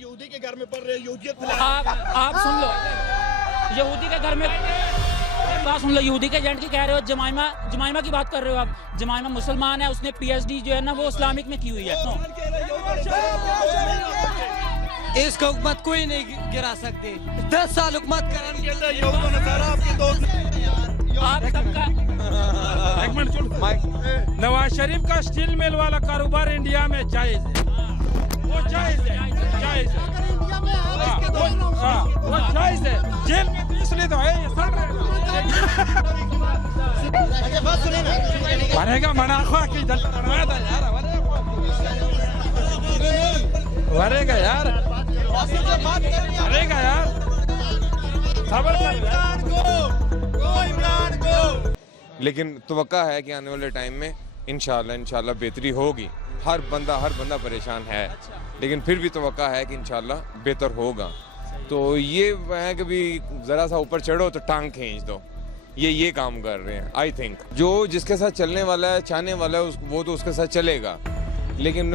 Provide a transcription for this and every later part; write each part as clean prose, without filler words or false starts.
यहूदी के घर में पढ़ रहे, यहूदियत आप सुन लो, यहूदी के घर में बात सुन लो, यहूदी के एजेंट की कह रहे हो, जमाइमा की बात कर रहे हो आप। जमाइमा मुसलमान है, उसने PhD जो है ना वो इस्लामिक में की हुई है। इसको हुकूमत कोई नहीं गिरा सकती। 10 साल हुकूमत करेंगे। आप सबका नवाज शरीफ का स्टील मिल वाला कारोबार इंडिया में जायज है, वो जायज है, जायज है, वो जायज है। जेल में तो इसलिए तो है, मरेगा मनाखा की मरेगा यार, मरेगा यार, सबर कर। लेकिन तवक्का है कि आने वाले टाइम में इंशाल्लाह बेहतरी होगी। हर बंदा परेशान है, लेकिन फिर भी तवक्का है कि इंशाल्लाह बेहतर होगा। तो ये है कि भी ज़रा सा ऊपर चढ़ो तो टांग खींच दो, ये काम कर रहे हैं। आई थिंक जो जिसके साथ चलने वाला है, चाहने वाला है, वो तो उसके साथ चलेगा। लेकिन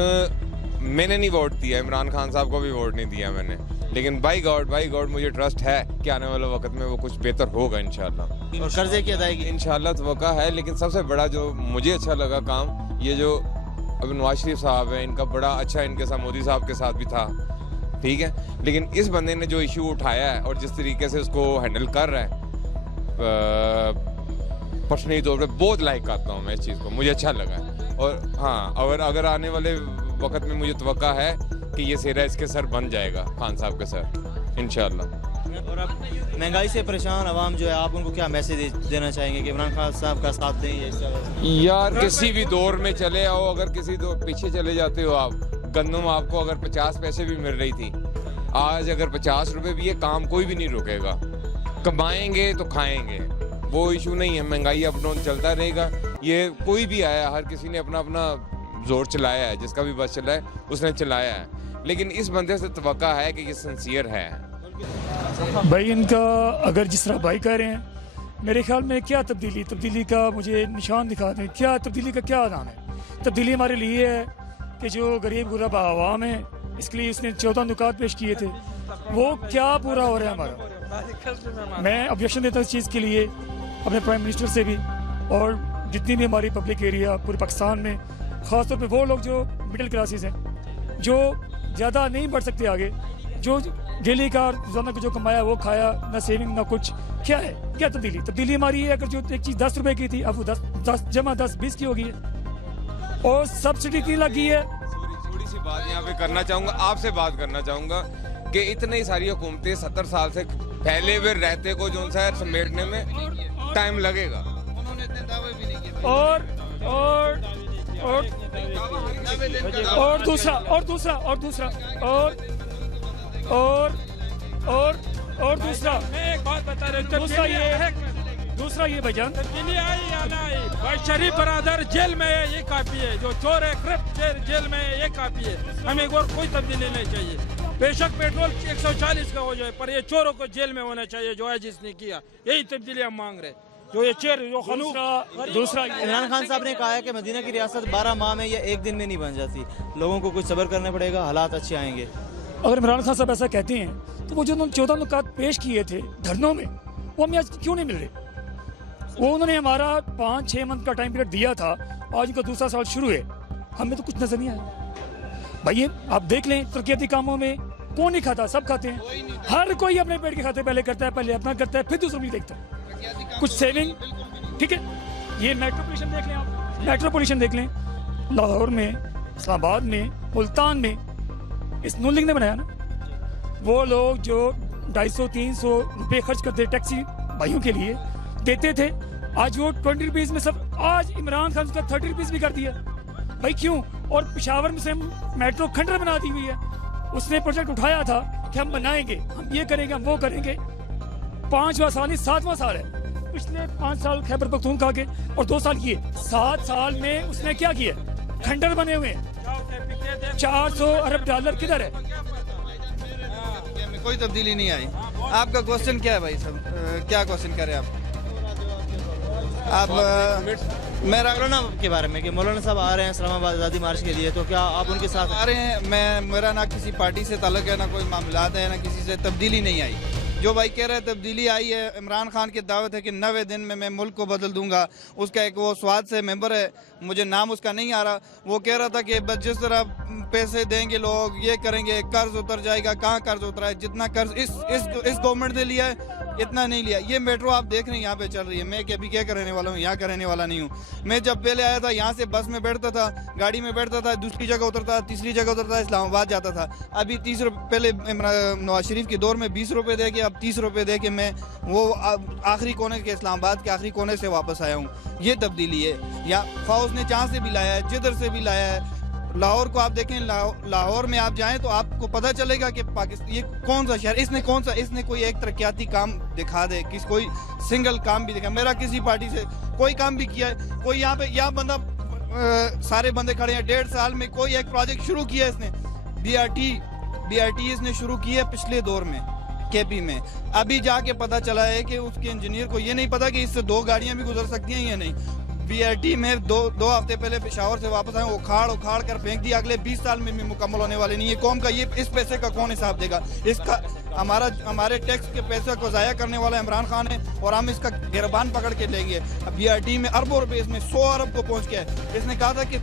मैंने नहीं वोट दिया, इमरान खान साहब को भी वोट नहीं दिया मैंने, लेकिन बाई गॉड मुझे ट्रस्ट है कि आने वाले वक्त में वो कुछ बेहतर होगा इंशाल्लाह। और कर्जे की अदायगी इंशाल्लाह तवक्का है। लेकिन सबसे बड़ा जो मुझे अच्छा लगा काम, ये जो अब नवाज शरीफ साहब है, इनका बड़ा अच्छा, इनके साथ मोदी साहब के साथ भी था, ठीक है। लेकिन इस बंदे ने जो इशू उठाया है और जिस तरीके से उसको हैंडल कर रहा है, पर्सनली तौर पर बहुत लाइक करता हूँ मैं इस चीज़ को, मुझे अच्छा लगा। और हाँ, और अगर आने वाले वक्त में मुझे तवक्का है कि ये सेहरा इसके सर बन जाएगा, खान साहब के सर, इंशाल्लाह। और अब महंगाई से परेशान आवाम जो है, आप उनको क्या मैसेज देना चाहेंगे कि इमरान खान साहब का साथ दें? यार किसी भी दौर में चले आओ, अगर किसी दौर पीछे चले जाते हो आप, गंदम आपको अगर 50 पैसे भी मिल रही थी, आज अगर 50 रुपए भी है, काम कोई भी नहीं रुकेगा। कमाएंगे तो खाएंगे, वो इशू नहीं है। महंगाई अप डाउन चलता रहेगा, ये कोई भी आया, हर किसी ने अपना अपना जोर चलाया है, जिसका भी बस चला है उसने चलाया है। लेकिन इस बंदे से तवक्का है कि ये सिंसियर है। भाई इनका अगर जिस तरह भाई कह रहे हैं, मेरे ख्याल में क्या तब्दीली का मुझे निशान दिखा दें, क्या तब्दीली का क्या नाम है। तब्दीली हमारे लिए है कि जो गरीब गुरबा आवाम है, इसके लिए उसने 14 नुकात पेश किए थे, वो क्या पूरा हो रहा है हमारा। मैं ऑब्जेक्शन देता हूँ इस चीज़ के लिए अपने प्राइम मिनिस्टर से भी, और जितनी भी हमारी पब्लिक एरिया पूरे पाकिस्तान में, ख़ासतौर पे वो लोग जो मिडिल क्लासेस हैं, जो ज़्यादा नहीं बढ़ सकते आगे, जो डेली का रोज़ाना को जो कमाया वो खाया, ना सेविंग ना कुछ, क्या है, क्या तब्दीली हमारी है। अगर जो एक चीज़ 10 रुपए की थी, अब वो 10 जमा 10-20 की हो गई है, और सब्सिडी इतनी लगी है। थोड़ी सी बात यहाँ पे करना चाहूँगा, आपसे बात करना चाहूँगा कि इतनी सारी हुकूमतें 70 साल से फैले हुए रहते को जो है समेटने में टाइम लगेगा। उन्होंने इतने दावे भी नहीं किए। और दूसरा मैं एक बात बता रहा हूँ, दूसरा ये भाईजान, भाई शरीफ बरादर जेल में है, ये काफी है। जो चोर है क्रिप्ट जेल में है, ये काफी है। हमें और कोई तब्दीली नहीं चाहिए। बेशक पेट्रोल 140 का हो जाए, पर ये चोरों को जेल में होना चाहिए, जो है जिसने किया। यही तब्दीली हम मांग रहे। जो ये चेयर जो दूसरा इमरान खान साहब ने कहा है कि मदीना की रियासत 12 माह में या एक दिन में नहीं बन जाती, लोगों को कुछ सब्र करना पड़ेगा, हालात अच्छे आएंगे। अगर इमरान खान साहब ऐसा कहते हैं तो वो जो उन्होंने 14 नुकात पेश किए थे धरनों में, वो हमें आज क्यों नहीं मिल रहे? वो उन्होंने हमारा 5-6 मंथ का टाइम पीरियड दिया था, आज उनका दूसरा साल शुरू है, हमें तो कुछ नजर नहीं आया। भाई आप देख लें, तरक्याती कामों में कौन नहीं खाता? सब खाते हैं, हर कोई अपने पेट के खाते पहले करता है, पहले अपना करता है, फिर दूसरों को देखता है। कुछ सेविंग, ठीक है। ये मेट्रो पोल्यूशन देख लें आप, मेट्रो पोल्यूशन देख लें, लाहौर में, इस्लामाबाद में, मुल्तान में, इस नून लीग ने बनाया ना। वो लोग जो 250-300 रुपये खर्च करते टैक्सी भाइयों के लिए देते थे, आज वो 20 रुपीज़ में सब, आज इमरान खान उसका 30 रुपीज़ भी कर दिया। भाई क्यों? और पेशावर में से मेट्रो खंडर बना दी हुई है। उसने प्रोजेक्ट उठाया था कि हम बनाएंगे, हम ये करेंगे, हम वो करेंगे। 5वां साल नहीं 7वां साल है। पिछले 5 साल खैबर पख्तूनख्वा के और 2 साल किए, 7 साल में उसने क्या किया? खंडर बने हुए हैं। 400 अरब डॉलर किधर है? कोई तब्दीली नहीं आई। आपका क्वेश्चन क्या है भाई साहब? क्या क्वेश्चन करें आप? मेरा मौलाना के बारे में कि मौलाना साहब आ रहे हैं इस्लामाबाद आज़ादी मार्च के लिए, तो क्या आप उनके साथ आ रहे हैं। मेरा ना किसी पार्टी से ताल्लुक है, ना कोई मामलात है, ना किसी से तब्दीली नहीं आई। जो भाई कह रहे हैं तब्दीली आई है, इमरान खान की दावत है कि 90 दिन में मैं मुल्क को बदल दूंगा। उसका एक वो स्वाद से मेंबर है, मुझे नाम उसका नहीं आ रहा, वो कह रहा था कि बस जिस तरह पैसे देंगे लोग, ये करेंगे, कर्ज उतर जाएगा। कहाँ कर्ज उतरा है? जितना कर्ज इस गवर्नमेंट ने लिया है इतना नहीं लिया। ये मेट्रो आप देख रहे हैं यहाँ पे चल रही है। मैं अभी क्या रहने वाला हूँ, यहाँ का रहने वाला नहीं हूँ। मैं जब पहले आया था यहाँ से बस में बैठता था, गाड़ी में बैठता था, दूसरी जगह उतरता, तीसरी जगह उतरता, इस्लामाबाद जाता था। अभी 30 रुपये, पहले नवाज शरीफ के दौर में 20 रुपये दे के, अब 30 रुपये दे के मैं वो आखिरी कोने के, इस्लामाबाद के आखिरी कोने से वापस आया हूँ। ये तब्दीली है। या फौज ने जहाँ से भी लाया है, जिधर से भी लाया है। लाहौर को आप देखें, लाहौर में आप जाएं तो आपको पता चलेगा कि पाकिस्तान ये कौन सा शहर, इसने कोई एक तरक्याती काम दिखा दे, कोई सिंगल काम भी दिखा। मेरा किसी पार्टी से कोई काम भी किया है कोई? यहाँ बंदा सारे बंदे खड़े हैं। 1.5 साल में कोई एक प्रोजेक्ट शुरू किया इसने। BRT इसने शुरू किया पिछले दौर में KP में। अभी जाके पता चला है कि उसके इंजीनियर को ये नहीं पता कि इससे 2 गाड़ियाँ भी गुजर सकती हैं या नहीं। BRT में दो हफ्ते पहले पेशावर से वापस आए, उखाड़ कर फेंक दिया। अगले 20 साल में भी मुकम्मल होने वाले नहीं है। कौम का ये इस पैसे का कौन हिसाब देगा? इसका हमारे टैक्स के पैसे को ज़ाया करने वाला इमरान खान है और हम इसका गिरबान पकड़ के लेंगे। BRT में अरबों रुपए, इसमें 100 अरब को पहुंच गया है। इसने कहा था कि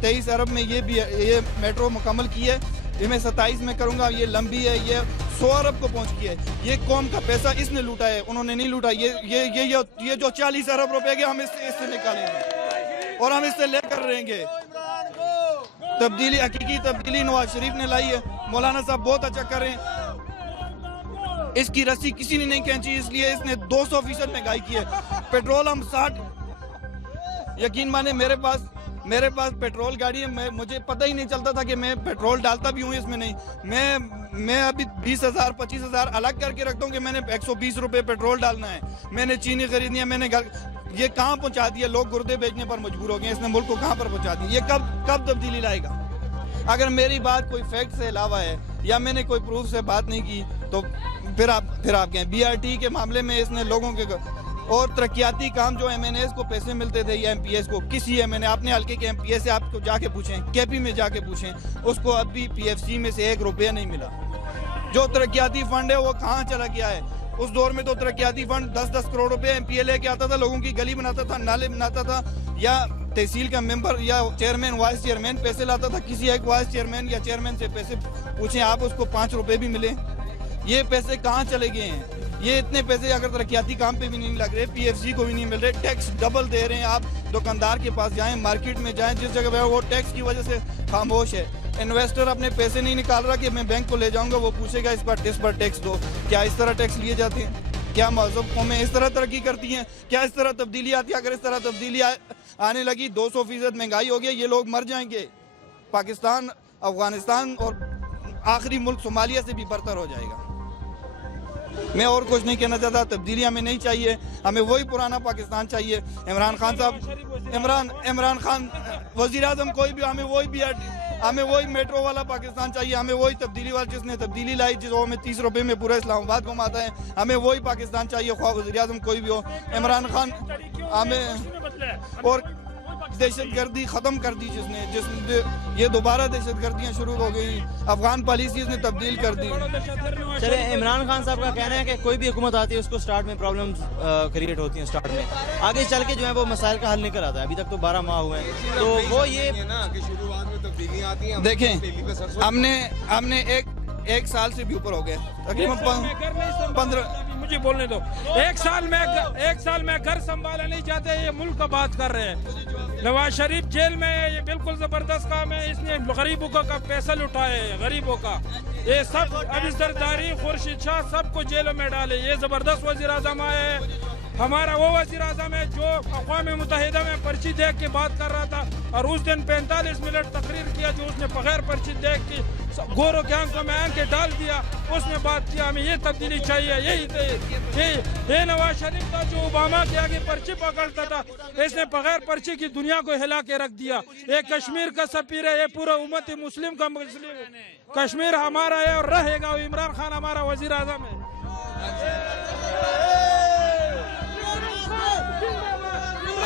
23 अरब में ये मेट्रो मुकम्मल की है, ये मैं 27 में करूँगा। ये लंबी है, ये 100 अरब को पहुंच गया है। ये कौम का पैसा इसने लूटा है, उन्होंने नहीं लूटा। ये जो 40 अरब रुपए के हम इससे निकालेंगे और हम इससे लेकर रहेंगे। तब्दीली, हकीकी तब्दीली नवाज शरीफ ने लाई है। मौलाना साहब बहुत अच्छा कर रहे हैं। इसकी रस्सी किसी ने नहीं खींची, इसलिए इसने 200% महंगाई की है। पेट्रोल हम 60, यकीन माने मेरे पास पेट्रोल गाड़ी है। मुझे पता ही नहीं चलता था कि मैं पेट्रोल डालता भी हूँ इसमें। नहीं, मैं अभी 20,000 25,000 अलग करके रखता हूँ कि मैंने 120 रुपये पेट्रोल डालना है। मैंने चीनी खरीदनी है, मैंने ये कहाँ पहुँचा दिया? लोग गुर्दे बेचने पर मजबूर हो गए। इसने मुल्क को कहाँ पर पहुँचा दिया? ये कब तब्दीली लाएगा? अगर मेरी बात कोई फैक्ट से अलावा है या मैंने कोई प्रूफ से बात नहीं की तो फिर आप कहें। BRT के मामले में इसने लोगों के और तरक्याती काम जो MNAs को पैसे मिलते थे या MPS को, किसी MNA अपने हल्के के MPS से आपको जाके पूछें, KP में जाके पूछें, उसको अभी PFC में से 1 रुपया नहीं मिला। जो तरक्याती फंड है वो कहाँ चला गया है? उस दौर में तो तरक्याती फंड 10-10 करोड़ रुपए MPA लेके आता था, लोगों की गली बनाता था, नाले बनाता था, या तहसील का मेंबर या चेयरमैन वाइस चेयरमैन पैसे लाता था। किसी एक वाइस चेयरमैन या चेयरमैन से पैसे पूछें आप, उसको 5 रुपए भी मिले। ये पैसे कहाँ चले गए हैं? ये इतने पैसे अगर तरक्याती काम पे भी नहीं लग रहे, PFC को भी नहीं मिल रहे, टैक्स डबल दे रहे हैं। आप दुकानदार के पास जाएं, मार्केट में जाएं, जिस जगह वो टैक्स की वजह से खामोश है। इन्वेस्टर अपने पैसे नहीं निकाल रहा कि मैं बैंक को ले जाऊंगा, वो पूछेगा इस पर टैक्स दो। क्या इस तरह टैक्स लिए जाते हैं? क्या महज़ूब कौमें इस तरह तरक्की करती हैं? क्या इस तरह तब्दीली आती है? अगर इस तरह तब्दीली आने लगी, 200% महंगाई हो गई, ये लोग मर जाएंगे। पाकिस्तान, अफगानिस्तान और आखिरी मुल्क सोमालिया से भी बदतर हो जाएगा। मैं और कुछ नहीं कहना चाहता। तब्दीली हमें नहीं चाहिए, हमें वही पुराना पाकिस्तान चाहिए। इमरान खान साहब, इमरान खान वज़ीर आज़म, कोई भी, हमें वही मेट्रो वाला पाकिस्तान चाहिए। हमें वही तब्दीली वाला, जिसने तब्दीली लाई, जिसको हमें 30 रुपये में पूरा इस्लामाबाद घुमाता है। हमें वही पाकिस्तान चाहिए, ख्वाह वज़ीर आज़म कोई भी हो। इमरान खान हमें, और दहशतगर्दी ख़त्म कर दी जिसने ये दोबारा दहशतगर्दियाँ शुरू हो गई। अफगान पॉलिसी इसने तब्दील कर दी। चले, इमरान खान साहब का कहना है कि कोई भी हुकूमत आती है उसको स्टार्ट में प्रॉब्लम्स क्रिएट होती हैं, स्टार्ट में, आगे चल के जो है वो मसाइल का हल निकल आता है। अभी तक तो 12 माह हुए हैं, तो वो ये ना कि शुरुआत में तब्दीली आती है। देखें, हमने एक साल से भी ऊपर हो गए, तकरीबन 15। मुझे बोलने दो। एक साल में घर संभाला नहीं चाहते, ये मुल्क का बात कर रहे हैं। नवाज शरीफ जेल में है, ये बिल्कुल जबरदस्त काम है। इसने गरीबों का पैसा लुटाया है, गरीबों का। ये सब अभी सरदारी, खुर्शीद शाह सबको जेलों में डाले। ये जबरदस्त वजीर आजम आया है। हमारा वो वजीर आजम है जो अक़वाम मुत्तहिदा में पर्ची देख के बात कर रहा था, और उस दिन 45 मिनट तकरीर किया जो उसने बगैर पर्ची देख के गोरों के आंखों में आंखें डाल दिया, उसने बात किया। हमें ये तब्दीली चाहिए। ये नवाज शरीफ था जो ओबामा के आगे पर्ची पकड़ता था, इसने बगैर पर्ची की दुनिया को हिला के रख दिया। ये कश्मीर का सफीर है, ये पूरा उम्मत मुस्लिम का मुस्लिम। कश्मीर हमारा है और रहेगा। इमरान खान हमारा वजीर आजम है।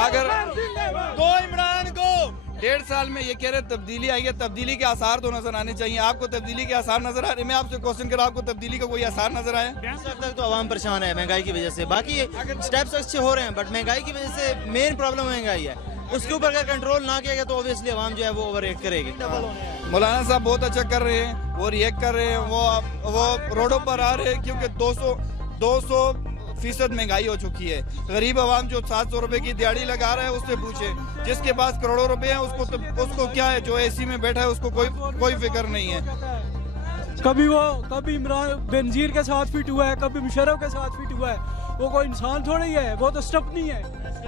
अगर दो इमरान को 1.5 साल में ये कह रहे तब्दीली आई है, तब्दीली के आसार तो नजर आने चाहिए। आपको तब्दीली के आसार नजर आ रहे? मैं आपसे क्वेश्चन कर रहा हूं, आपको तब्दीली का कोई आसार नजर आया? इस वक्त तक तो आवाम परेशान है महंगाई की वजह से। बाकी स्टेप्स अच्छे हो रहे हैं, बट महंगाई की वजह से मेन प्रॉब्लम महंगाई है। उसके ऊपर अगर कंट्रोल ना किया गया तो ऑब्वियसली आवाम जो है वो ओवर रिएक्ट करेगी। मौलाना साहब बहुत अच्छा कर रहे हैं, वो रिएक्ट कर रहे हैं, वो रोडों पर आ रहे हैं, क्योंकि 200% महंगाई हो चुकी है। गरीब आवाम जो 700 रुपए की दिहाड़ी लगा रहा है उससे पूछे, जिसके पास करोड़ों रुपए हैं उसको क्या है, जो एसी में बैठा है उसको कोई फिक्र नहीं है। कभी इमरान बेनजीर के साथ फिट हुआ है, कभी मुशर्रफ के साथ फिट हुआ है। वो कोई इंसान थोड़ी है, वो तो स्टेपनी है।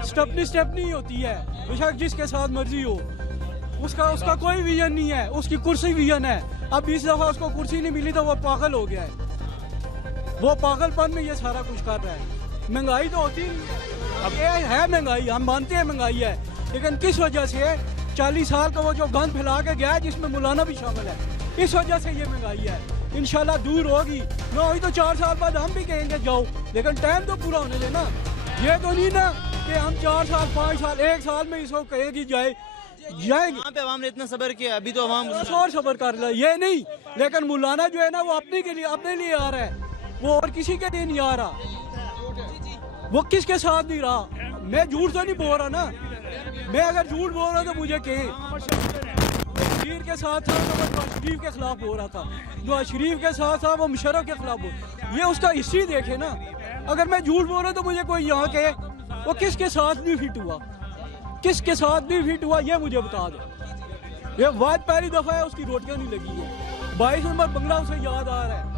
स्टेपनी होती है, बेशक जिसके साथ मर्जी हो। उसका कोई विजन नहीं है, उसकी कुर्सी विजन है। अब 20 दफा उसको कुर्सी नहीं मिली तो वो पागल हो गया है। वो पागलपन में ये सारा कुछ कर रहा है। महंगाई तो होती नहीं है। अब ये है महंगाई, हम मानते हैं महंगाई है, लेकिन किस वजह से 40 साल का वो जो गंद फैला के गया है, जिसमें मौलाना भी शामिल है, इस वजह से ये महंगाई है। इंशाल्लाह दूर होगी ना, होगी तो 4 साल बाद हम भी कहेंगे जाओ, लेकिन टाइम तो पूरा होने देना। ये तो नहीं ना कि हम 4 साल 5 साल 1 साल में इसको कहेगी जाएंगे। यहाँ पे आवाम ने इतना सब्र किया, अभी तो आवाम और सब्र कर रहा है, ये नहीं। लेकिन मौलाना जो है ना, वो अपने लिए आ रहा है, वो और किसी के लिए नहीं आ रहा। वो किसके साथ नहीं रहा। मैं झूठ तो नहीं बोल रहा ना, मैं अगर झूठ बोल रहा तो मुझे कहें। शरीफ के साथ था तो वो नवाज शरीफ के खिलाफ हो रहा था, नवाज शरीफ के साथ था वो मुशर्रफ के खिलाफ हो। ये उसका हिस्ट्री देखे ना। अगर मैं झूठ बोल रहा तो मुझे कोई यहाँ कहे वो किसके साथ नहीं फिट हुआ, किसके साथ नहीं फिट हुआ, ये मुझे बता दो। ये वाद पहली दफा है उसकी रोटियां नहीं लगी है। 22 नंबर बंगला उसे याद आ रहा है।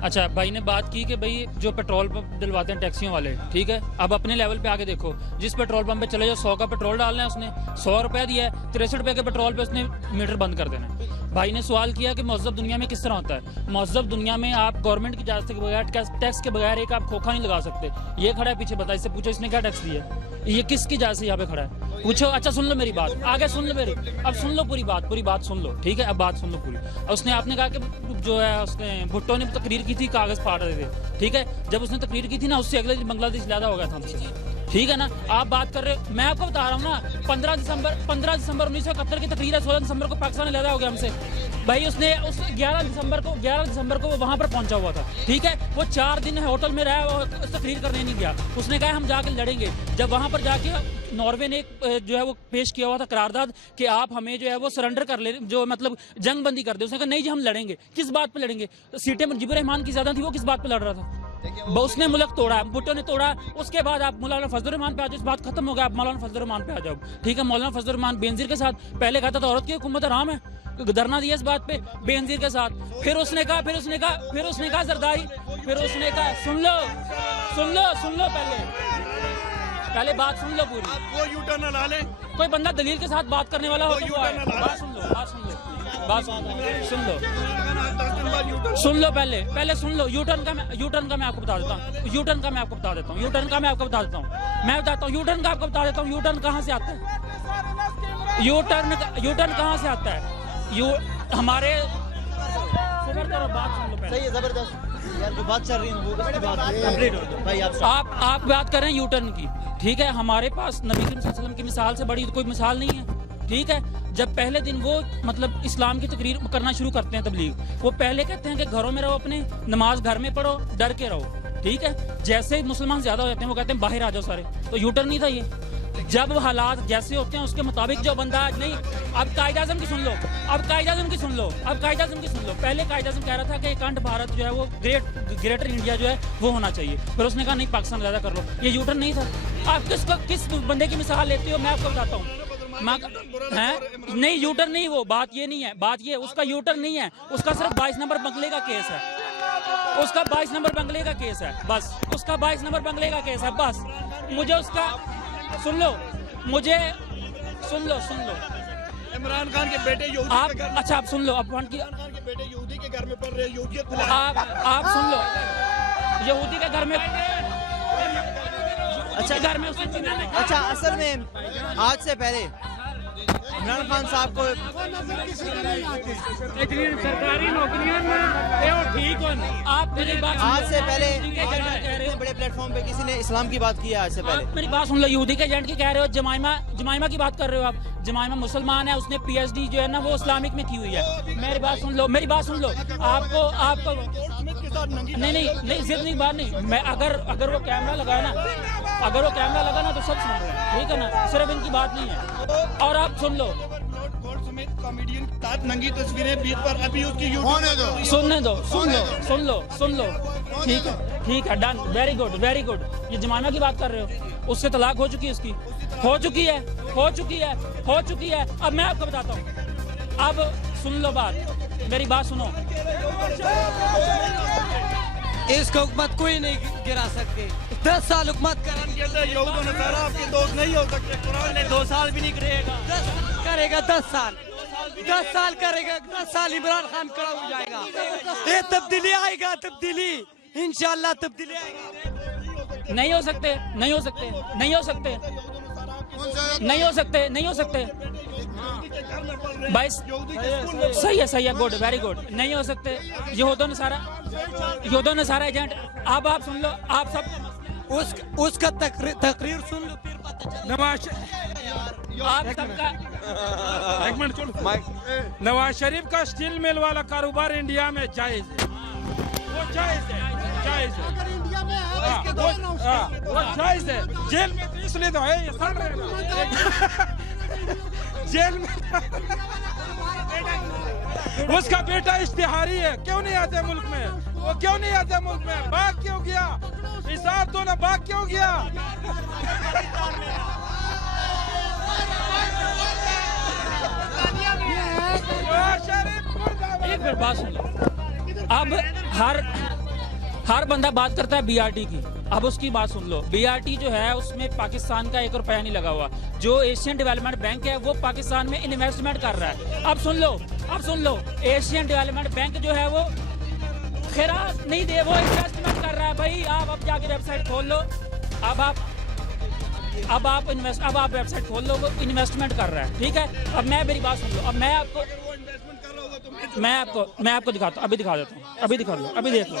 अच्छा, भाई ने बात की कि भाई जो पेट्रोल पंप डलवाते हैं टैक्सियों वाले, ठीक है, अब अपने लेवल पे आके देखो। जिस पेट्रोल पंप पे चले जाओ 100 का पेट्रोल डालना है, उसने 100 रुपया दिया है, 63 रुपये के पेट्रोल पे उसने मीटर बंद कर देना है। भाई ने सवाल किया कि मुअज़्ज़ब दुनिया में किस तरह होता है। मुअज़्ज़ब दुनिया में आप गवर्नमेंट की इजाज़त के बगैर, टैक्स के बगैर एक आप खोखा नहीं लगा सकते। ये खड़ा है पीछे, बता, इससे पूछो इसने क्या टैक्स दिया है, ये किसकी इजाज़त से यहाँ पे खड़ा है, पूछो। अच्छा सुन लो मेरी बात, आगे सुन लो मेरी, अब सुन लो पूरी बात सुन लो, ठीक है। अब बात सुन लो पूरी। उसने आपने कहा कि जो है उसने भुट्टो ने तकरीर की थी, कागज़ फाड़ रहे थे, ठीक है। जब उसने तकरीर की थी ना, उससे अगले दिन बांग्लादेश ज़्यादा हो गया था हमसे, ठीक है ना। आप बात कर रहे हो, मैं आपको बता रहा हूँ ना, 15 दिसंबर 1971 की तकरीर है, 16 दिसंबर को पाकिस्तान ज़्यादा हो गया हमसे। भाई उसने उस 11 दिसंबर को वो वहाँ पर पहुँचा हुआ था, ठीक है। वो 4 दिन होटल में रहा, वो तकरीर करने नहीं गया। उसने कहा हम जाके लड़ेंगे। जब वहाँ पर जाके नॉर्वे ने जो है वो पेश किया हुआ था करारदाद कि आप हमें जो है वो सरेंडर कर ले, जो मतलब जंग बंदी कर दे, उसने कहा नहीं जी हम लड़ेंगे। किस बात पे लड़ेंगे? सीटें मुजीबुर रहमान की ज्यादा थी, वो किस बात पे लड़ रहा था? उसने मुल्क तोड़ा, भुट्टो ने तोड़ा। उसके बाद आप मौलाना फजलुर रहमान पे आ जाओ, इस बात खत्म हो गया, आप मौलाना फजलुर रहमान पे आ जाओ, ठीक है। मौलाना फजलुर रहमान बेनजीर के साथ पहले कहता था औरत की हुकूमत हराम है, धरना दिया इस बात पे बेनजीर के साथ। फिर उसने कहा जरदारी, फिर उसने कहा सुन लो पहले बात सुन लो पूरी। वो यू टर्न ला लें, कोई बंदा दलील के साथ बात करने वाला हो तो बात सुन लो पहले सुन लो। यूटर्न का मैं आपको बता देता हूँ। यूटर्न का मैं आपको बता देता हूँ। यूटर्न कहाँ से आता है? यूटर्न कहाँ से आता है? हमारे बात सुन लो पहले। सही है, जबरदस्त यार, जो बात चल रही है वो उसकी बात कंप्लीट हो दो भाई। आप बात कर रहे हैं यूटर्न की, ठीक है। हमारे पास नबी करीम सल्लल्लाहु अलैहि वसल्लम की मिसाल से बड़ी कोई मिसाल नहीं है, ठीक है। जब पहले दिन वो मतलब इस्लाम की तकरीर करना शुरू करते हैं तबलीग, वो पहले कहते हैं कि घरों में रहो, अपने नमाज घर में पढ़ो, डर के रहो, ठीक है। जैसे ही मुसलमान ज्यादा हो जाते हैं वो कहते हैं बाहर आ जाओ सारे, तो यूटर्न नहीं था ये। जब हालात जैसे होते हैं उसके मुताबिक जो बंदा नहीं। अब कायद आज़म की सुन लो, पहले कायद आज़म कह रहा था कि अखंड भारत जो है वो ग्रेटर इंडिया जो है वो होना चाहिए, फिर उसने कहा नहीं पाकिस्तान ज़्यादा कर लो। ये यूटर्न नहीं था। आप किस बंदे की मिसाल लेते हो, मैं आपको बताता हूँ। नहीं यूटर्न नहीं, वो बात ये नहीं है, बात ये उसका यूटर्न नहीं है, उसका सिर्फ 22 नंबर बंगले का केस है, उसका 22 नंबर बंगले का केस है बस, उसका 22 नंबर बंगले का केस है बस। मुझे उसका सुन लो इमरान खान के बेटे यहूदी आप, के घर में, अच्छा आप सुन लो, इमरान खान के बेटे यहूदी के घर में पढ़ रहे, यहूदियत आप सुन लो, यहूदी के घर में, अच्छा घर में उसने अच्छा, असल में आज से पहले इमरान खान साहब को सरकारी नौकरियां ठीक हो आप मेरी बात आज से पहले बड़े प्लेटफॉर्म पे किसी ने इस्लाम की बात की है आज से पहले। मेरी बात सुन लो, यहूदी के एजेंट की कह रहे हो, जमाइमा की बात कर रहे हो आप। जमाइमा मुसलमान है, उसने पीएचडी जो है ना वो इस्लामिक में की हुई है। मेरी बात सुन लो, मेरी बात सुन लो। आपको नहीं जिद नहीं बात नहीं। मैं अगर वो कैमरा लगा ना, अगर वो कैमरा लगा ना तो सब सुन रहे हैं, ठीक है ना, सिर्फ इनकी बात नहीं है। और आप सुन लो, कॉमेडियन के साथ नंगी तस्वीरें बीच पर अभी उसकी सुनने दो, सुन लो। ठीक है, डन, वेरी गुड। ये जमाना की बात कर रहे हो, उससे तलाक हो चुकी है, उसकी हो चुकी है। अब मैं आपको बताता हूँ, अब सुन लो बात, मेरी बात सुनो। इसको हुकूमत कोई नहीं गिरा सकती। 10 साल हुकूमत आपके दोस्त नहीं हो सकते। कुरान ने 2 साल भी नहीं करेगा। 10 साल करेगा। 10 साल इमरान खान खड़ा हो जाएगा। ये तब्दीली आएगा, इंशाल्लाह तब्दीली आएगा। नहीं हो सकते। भाई सही है, गुड, वेरी गुड। नहीं हो सकते। यहूदों ने सारा एजेंट। अब आप सुन लो, आप सब उसका तकरीर सुन लो, फिर पता चलेगा। आप सबका एक मिनट छोड़। नवाज शरीफ का स्टील मिल वाला कारोबार इंडिया में जायज है, वो जायज है। वो जायज है। जेल में तो इसलिए तो है, ये सड़ रहे हैं जेल में। उसका बेटा इश्तिहारी है, क्यों नहीं आते मुल्क में? वो क्यों नहीं आते मुल्क में? भाग क्यों गया? हिसाब दो ना, भाग क्यों गया? एक मिनट बात सुन लो। अब हर बंदा बात करता है बीआरटी की। अब उसकी बात सुन लो। बीआरटी जो है उसमें पाकिस्तान का 1 रुपया नहीं लगा हुआ। जो एशियन डेवलपमेंट बैंक है वो पाकिस्तान में इन्वेस्टमेंट कर रहा है। अब सुन लो, एशियन डेवलपमेंट बैंक जो है वो खैरात नहीं दे, वो इन्वेस्टमेंट कर रहा है। भाई आप अब जाके वेबसाइट खोल लो। अब आप वेबसाइट खोल लो, वो इन्वेस्टमेंट कर रहा है, ठीक है। अब मेरी बात सुन लो। अब मैं आपको दिखाता हूँ, अभी दिखा देता हूँ, अभी दिखा लो, अभी देख लो।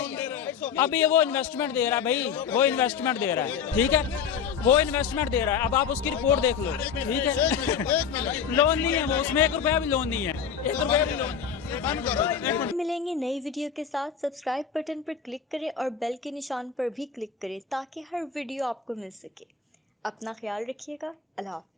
अभी ये वो इन्वेस्टमेंट दे रहा है भाई, वो इन्वेस्टमेंट दे रहा है, ठीक है, वो इन्वेस्टमेंट दे रहा है। अब आप उसकी रिपोर्ट देख लो, ठीक है। लोन नहीं है वो, उसमें 1 रुपया भी लोन नहीं है, 1 रुपया भी लोन। मिलेंगे नई वीडियो के साथ। सब्सक्राइब बटन पर क्लिक करें और बेल के निशान पर भी क्लिक करें ताकि हर वीडियो आपको मिल सके। अपना ख्याल रखिएगा। अल्लाह हाफ़िज़।